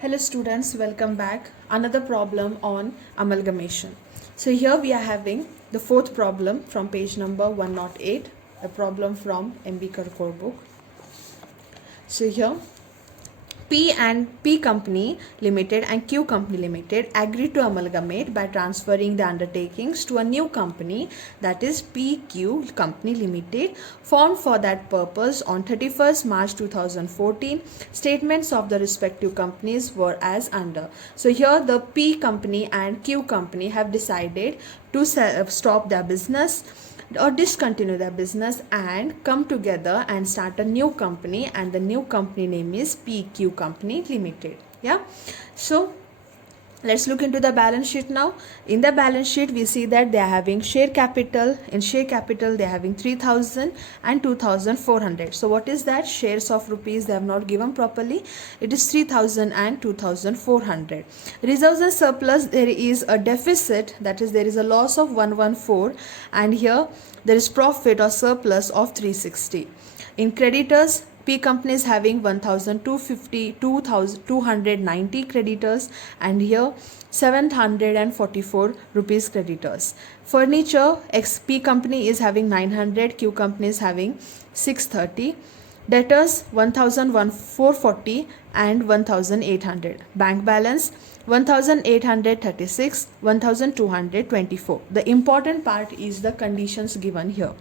Hello students, welcome back. Another problem on amalgamation. So here we are having the fourth problem from page number 108, a problem from MB Karkor book. So here P and P Company Limited and Q Company Limited agreed to amalgamate by transferring the undertakings to a new company, that is PQ Company Limited, formed for that purpose on 31st March 2014. Statements of the respective companies were as under. So here the P Company and Q Company have decided to stop their business or discontinue their business and come together and start a new company, and the new company name is PQ Company Limited. Yeah, so let's look into the balance sheet now. In the balance sheet we see that they are having share capital. In share capital they are having 3000 and 2400. So what is that? Shares of rupees they have not given properly. It is 3000 and 2400. Reserves and surplus, there is a deficit, that is there is a loss of 114, and here there is profit or surplus of 360. In creditors, P company is having 1250 2290 creditors, and here 744 rupees creditors. Furniture, XP company is having 900, Q company is having 630. Debtors 1440 and 1800. Bank balance 1836, 1224. The important part is the conditions given here.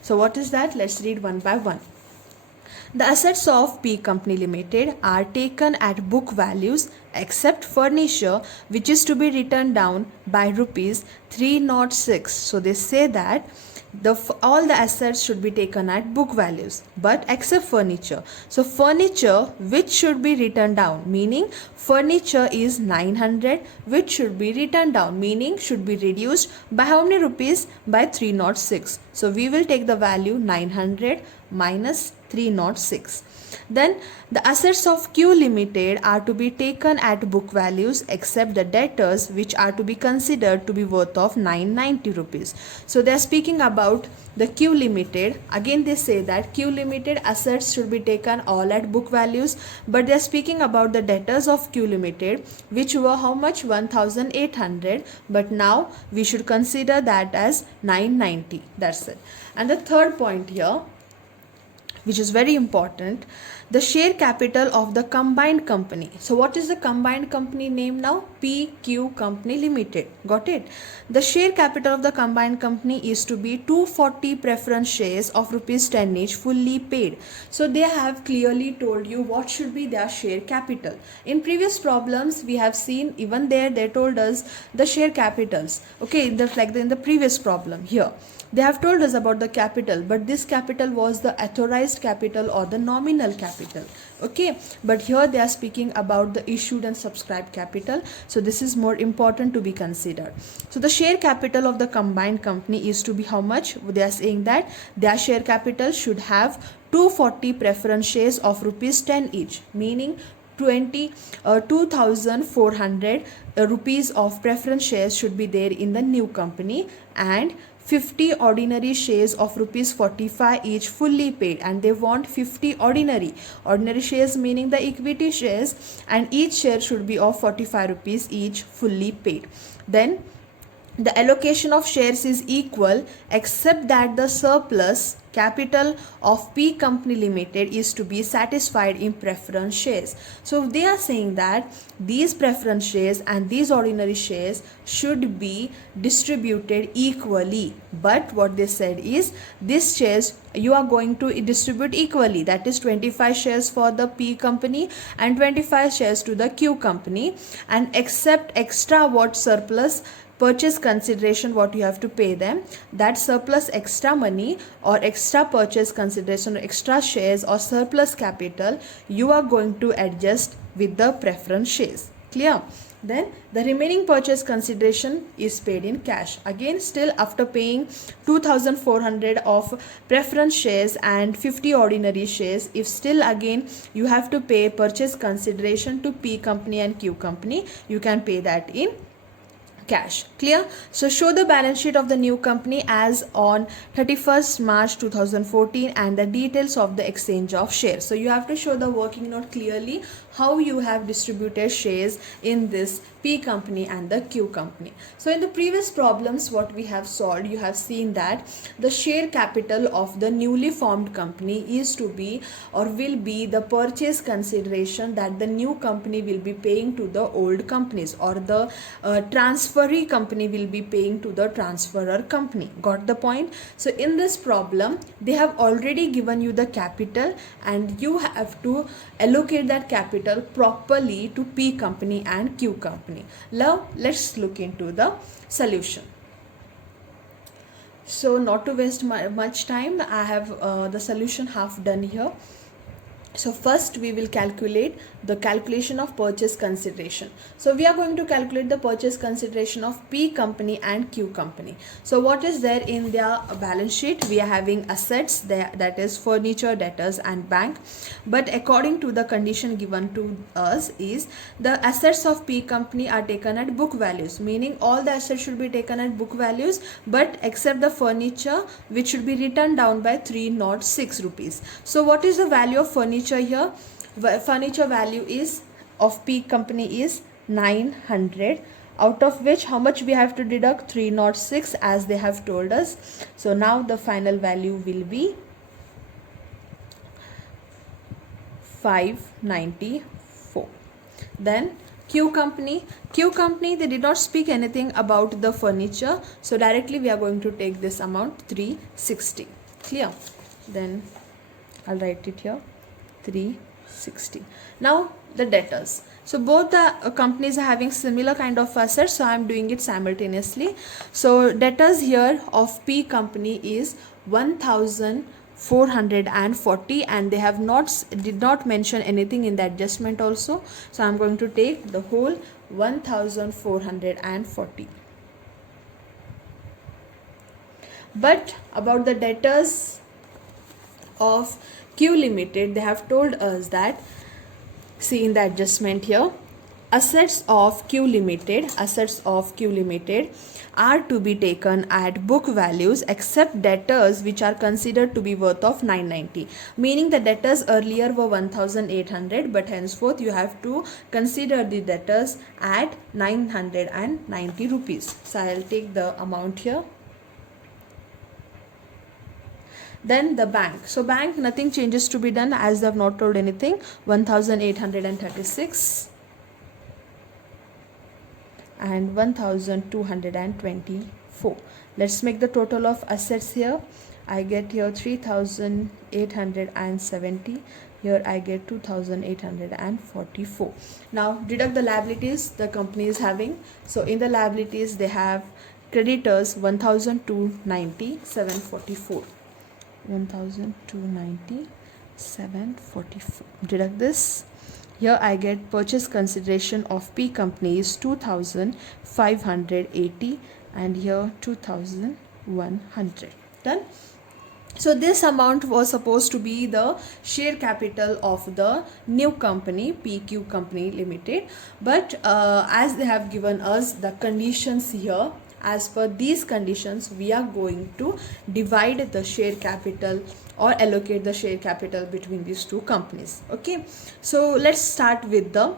So what is that? Let's read one by one. The assets of P Company Limited are taken at book values except furniture, which is to be written down by rupees 306. So they say that all the assets should be taken at book values, but except furniture. So furniture which should be written down, meaning furniture is 900, which should be written down, meaning should be reduced by how many rupees? By 306. So we will take the value 900 minus 306. Then the assets of Q Limited are to be taken at book values except the debtors, which are to be considered to be worth of 990 rupees. So they are speaking about the Q Limited. Again they say that Q Limited assets should be taken all at book values, but they are speaking about the debtors of Q Limited, which were how much? 1800, but now we should consider that as 990. That's it. And the third point here, which is very important, the share capital of the combined company. So what is the combined company name now? PQ Company Limited. Got it? The share capital of the combined company is to be 240 preference shares of rupees 10 each, fully paid. So they have clearly told you what should be their share capital. In previous problems we have seen, even there they told us the share capitals. Okay, in the previous problem here they have told us about the capital, but this capital was the authorized capital or the nominal capital. Okay, but here they are speaking about the issued and subscribed capital. So this is more important to be considered. So the share capital of the combined company is to be how much? They are saying that their share capital should have 240 preference shares of rupees 10 each, meaning 2400 rupees of preference shares should be there in the new company, and 50 ordinary shares of rupees 45 each, fully paid. And they want 50 ordinary shares, meaning the equity shares, and each share should be of 45 rupees each, fully paid. Then the allocation of shares is equal except that the surplus capital of P Company Limited is to be satisfied in preference shares. So they are saying that these preference shares and these ordinary shares should be distributed equally, but what they said is these shares you are going to distribute equally, that is 25 shares for the P company and 25 shares to the Q company, and except extra what surplus purchase consideration what you have to pay them, that surplus extra money or extra purchase consideration or extra shares or surplus capital you are going to adjust with the preference shares. Clear? Then the remaining purchase consideration is paid in cash. Again, still after paying 2400 of preference shares and 50 ordinary shares, if still again you have to pay purchase consideration to P company and Q company, you can pay that in cash. Clear? So show the balance sheet of the new company as on 31st March 2014 and the details of the exchange of shares. So you have to show the working note clearly how you have distributed shares in this P company and the Q company. So in the previous problems what we have solved, you have seen that the share capital of the newly formed company is to be or will be the purchase consideration that the new company will be paying to the old companies, or the transferee company will be paying to the transferor company. Got the point? So in this problem they have already given you the capital and you have to allocate that capital properly to P company and Q company. Now let's look into the solution. So not to waste much time, I have the solution half done here. So first we will calculate the calculation of purchase consideration. So we are going to calculate the purchase consideration of P company and Q company. So what is there in their balance sheet? We are having assets there, that is furniture, debtors and bank. But according to the condition given to us is the assets of P company are taken at book values, meaning all the assets should be taken at book values, but except the furniture, which should be written down by 306 rupees. So what is the value of furniture here? Furniture value is of P company is 900, out of which how much we have to deduct? 306 as they have told us. So now the final value will be 594. Then Q company they did not speak anything about the furniture, so directly we are going to take this amount 360. Clear? Then I'll write it here, 360. Now the debtors. So both the companies are having similar kind of assets, so I am doing it simultaneously. So debtors here of P company is 1440, and they have did not mention anything in the adjustment also. So I am going to take the whole 1440. But about the debtors of Q Limited, they have told us that, see in the adjustment here, assets of Q Limited are to be taken at book values except debtors which are considered to be worth of 990, meaning the debtors earlier were 1800, but henceforth you have to consider the debtors at 990 rupees. So I'll take the amount here. Then the bank. So bank, nothing changes to be done as they have not told anything. 1836 and 1224. Let's make the total of assets here. I get here 3870. Here I get 2844. Now deduct the liabilities the company is having. So in the liabilities they have creditors 1290, 744. 1290, 744. Deduct this. Here I get purchase consideration of P company is 2580, and here 2100. Done. So this amount was supposed to be the share capital of the new company, PQ Company Limited, but as they have given us the conditions here, as per these conditions we are going to divide the share capital or allocate the share capital between these two companies. Okay, so let's start with the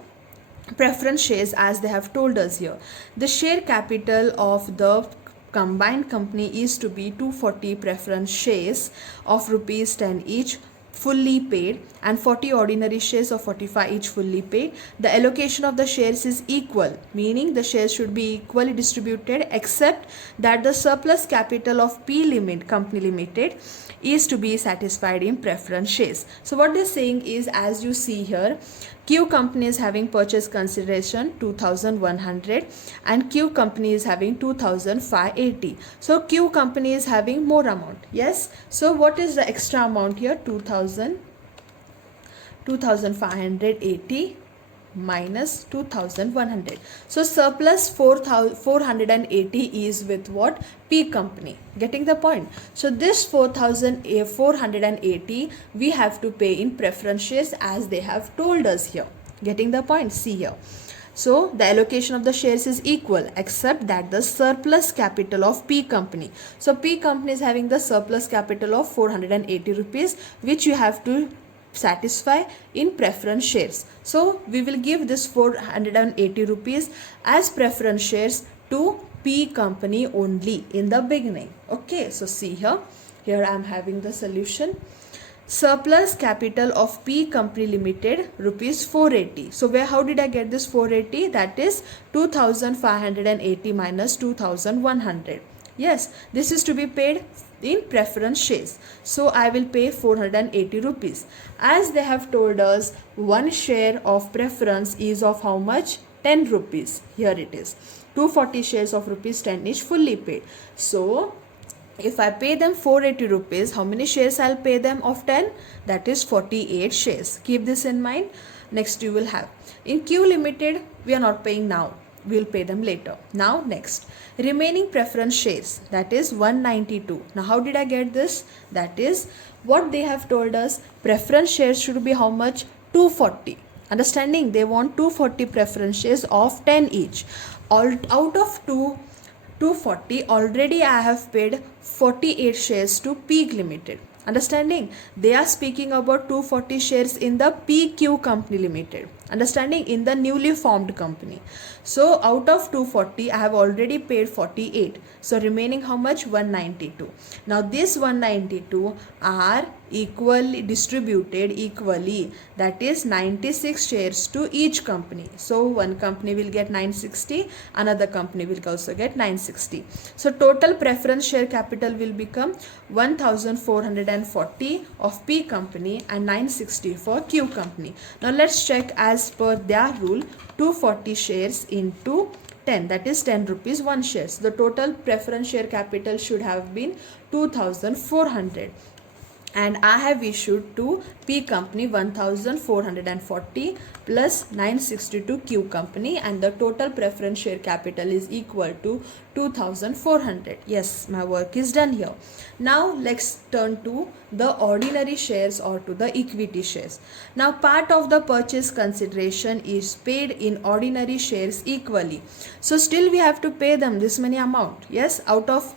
preference shares as they have told us here. The share capital of the combined company is to be 240 preference shares of rupees 10 each fully paid, and 40 ordinary shares of 45 each fully paid. The allocation of the shares is equal, meaning the shares should be equally distributed, except that the surplus capital of P Company Limited is to be satisfied in preference shares. So what they're saying is, as you see here, Q company is having purchase consideration 2100 and Q company is having 2580. So Q company is having more amount. Yes. So what is the extra amount here? 2580 minus 2100. So surplus 480 is with what? P company. Getting the point? So this 480 we have to pay in preference shares as they have told us here. Getting the point? See here. So the allocation of the shares is equal, except that the surplus capital of P company. So P company is having the surplus capital of 480 rupees, which you have to satisfy in preference shares. So we will give this 480 rupees as preference shares to P company only in the beginning. Okay, so see here. Here I am having the solution. Surplus capital of P company limited rupees 480. So how did I get this 480? That is 2580 minus 2100. Yes, this is to be paid in preference shares. So I will pay 480 rupees. As they have told us, one share of preference is of how much? 10 rupees. Here it is. 240 shares of rupees 10 is fully paid. So if I pay them 480 rupees, how many shares I'll pay them of 10? That is 48 shares. Keep this in mind. Next you will have. In Q Limited, we are not paying now. We will pay them later. Now next. Remaining preference shares. That is 192. Now how did I get this? That is what they have told us. Preference shares should be how much? 240. Understanding? They want 240 preference shares of 10 each. Out of 240 already I have paid 48 shares to Peak Limited. Understanding? They are speaking about 240 shares in the PQ Company Limited. Understanding? In the newly formed company. So out of 240 I have already paid 48. So remaining how much? 192. Now this 192 are equally distributed equally. That is 96 shares to each company. So one company will get 960, another company will also get 960. So total preference share capital will become 1440 of P company and 960 for Q company. Now let's check as per their rule. 240 shares into 10, that is 10 rupees 1 shares. The total preference share capital should have been 2400. And I have issued to P company 1440 plus 962 Q company, and the total preference share capital is equal to 2400. Yes, my work is done here. Now let's turn to the ordinary shares or to the equity shares. Now part of the purchase consideration is paid in ordinary shares equally. So still we have to pay them this many amount. Yes, out of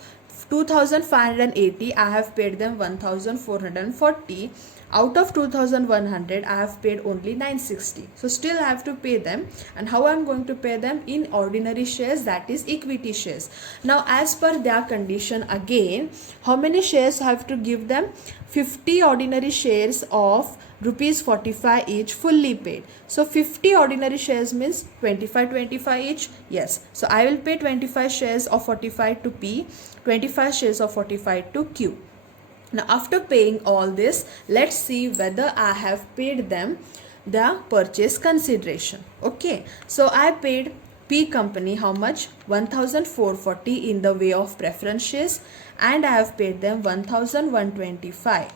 2580 I have paid them 1440. Out of 2100 I have paid only 960. So still I have to pay them. And how I am going to pay them? In ordinary shares, that is equity shares. Now as per their condition again, how many shares I have to give them? 50 ordinary shares of rupees 45 each fully paid. So 50 ordinary shares means 25 each. Yes. So I will pay 25 shares of 45 to P, 25 shares of 45 to Q. Now after paying all this, let's see whether I have paid them the purchase consideration. Okay. So I paid P company how much? 1440 in the way of preference shares, and I have paid them 1125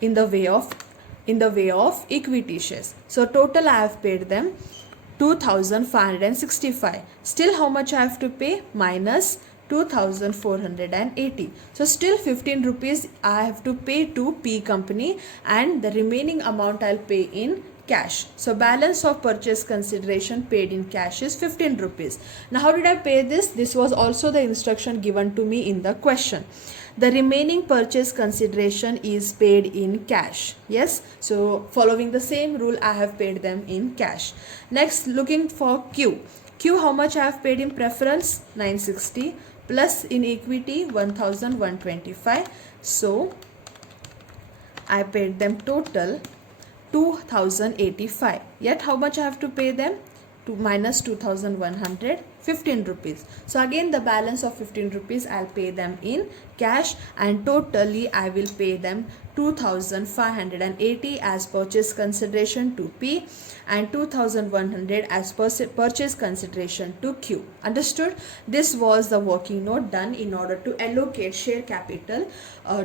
in the way of equity shares. So total I have paid them 2565. Still how much I have to pay? Minus 2480. So still 15 rupees I have to pay to P company, and the remaining amount I'll pay in cash. So balance of purchase consideration paid in cash is 15 rupees. Now how did I pay this? This was also the instruction given to me in the question. The remaining purchase consideration is paid in cash. Yes, so following the same rule I have paid them in cash. Next, looking for Q. Q, how much I have paid in preference? 960 plus in equity 1125. So I paid them total 2085. Yet how much I have to pay them? To minus 2100, 15 rupees. So again the balance of 15 rupees I'll pay them in cash, and totally I will pay them 2580 as purchase consideration to P and 2100 as purchase consideration to Q. Understood? This was the working note done in order to allocate share capital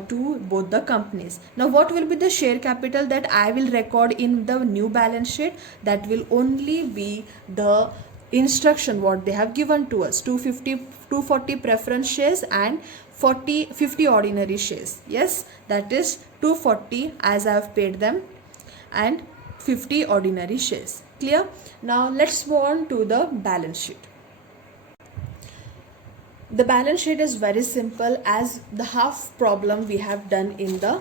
to both the companies. Now what will be the share capital that I will record in the new balance sheet? That will only be the instruction what they have given to us. 240 preference shares and 50 ordinary shares. Yes, that is 240 as I have paid them and 50 ordinary shares. Clear? Now let's move on to the balance sheet. The balance sheet is very simple, as the half problem we have done in the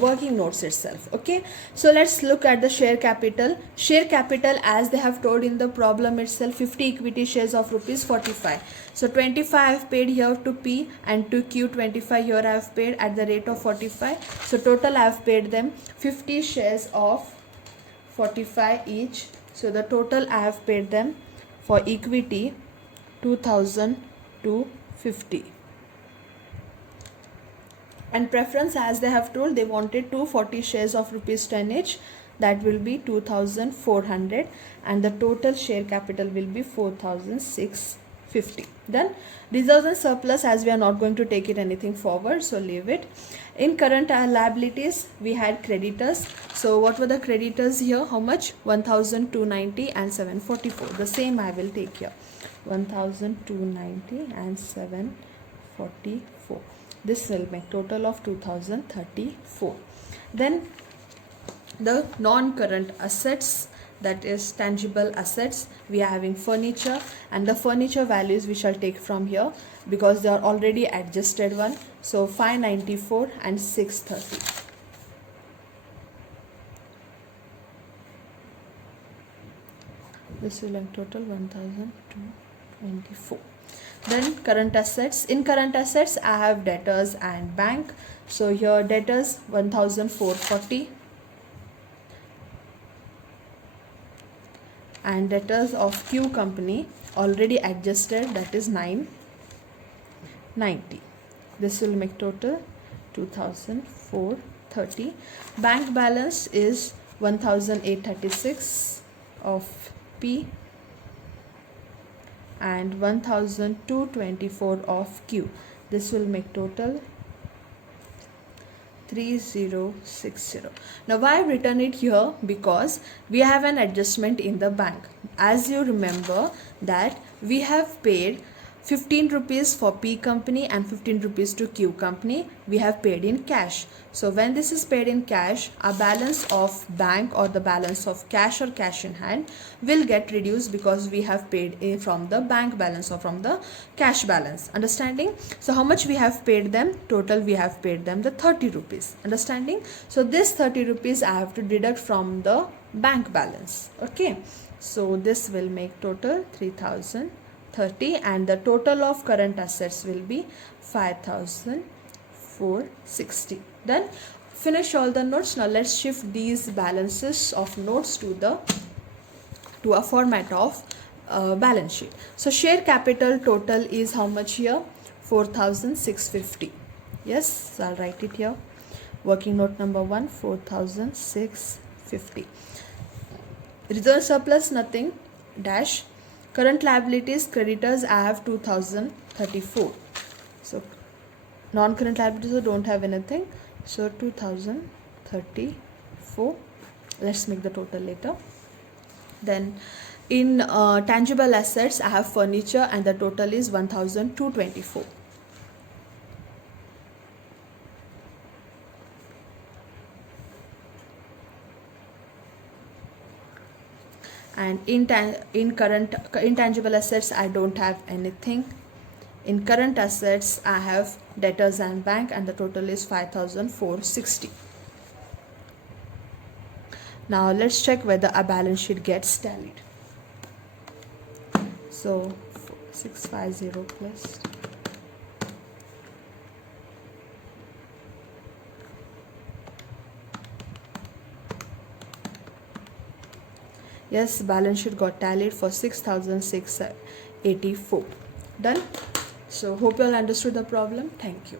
working notes itself. Okay, so let's look at the share capital. Share capital, as they have told in the problem itself, 50 equity shares of rupees 45. So 25 I have paid here to P, and to Q 25 here I have paid at the rate of 45. So total I have paid them 50 shares of 45 each. So the total I have paid them for equity 2250. And preference, as they have told, they wanted 240 shares of rupees 10 each, that will be 2400, and the total share capital will be 4650. Then reserves and surplus, as we are not going to take it anything forward, so leave it. In current liabilities, we had creditors. So what were the creditors here? How much? 1290 and 744. The same I will take here, 1290 and 744. This will make total of 2034. Then the non-current assets, that is tangible assets, we are having furniture, and the furniture values we shall take from here because they are already adjusted one. So 594 and 630. This will make total 1224. Then current assets. In current assets, I have debtors and bank. So here debtors 1440, and debtors of Q company already adjusted, that is 990. This will make total 2430. Bank balance is 1836 of P and 1224 of Q. This will make total 3060. Now why I've written it here? Because we have an adjustment in the bank. As you remember that we have paid 15 rupees for P company and 15 rupees to Q company, we have paid in cash. So when this is paid in cash, our balance of bank or the balance of cash or cash in hand will get reduced because we have paid from the bank balance or from the cash balance. Understanding? So how much we have paid them? Total we have paid them the 30 rupees. Understanding? So this 30 rupees I have to deduct from the bank balance. Okay. So this will make total 3030, and the total of current assets will be 5460. Then finish all the notes. Now let's shift these balances of notes to a format of balance sheet. So share capital total is how much here? 4650. Yes, so I'll write it here. Working note number 1, 4650. Reserve surplus nothing, dash. Current liabilities, creditors, I have 2034. So non-current liabilities, I don't have anything. So 2034. Let's make the total later. Then in tangible assets, I have furniture, and the total is 1224. And in intangible assets, I don't have anything. In current assets, I have debtors and bank, and the total is 5460. Now let's check whether a balance sheet gets tallied. So 650 plus yes, balance sheet got tallied for 6684. Done. So hope you all understood the problem. Thank you.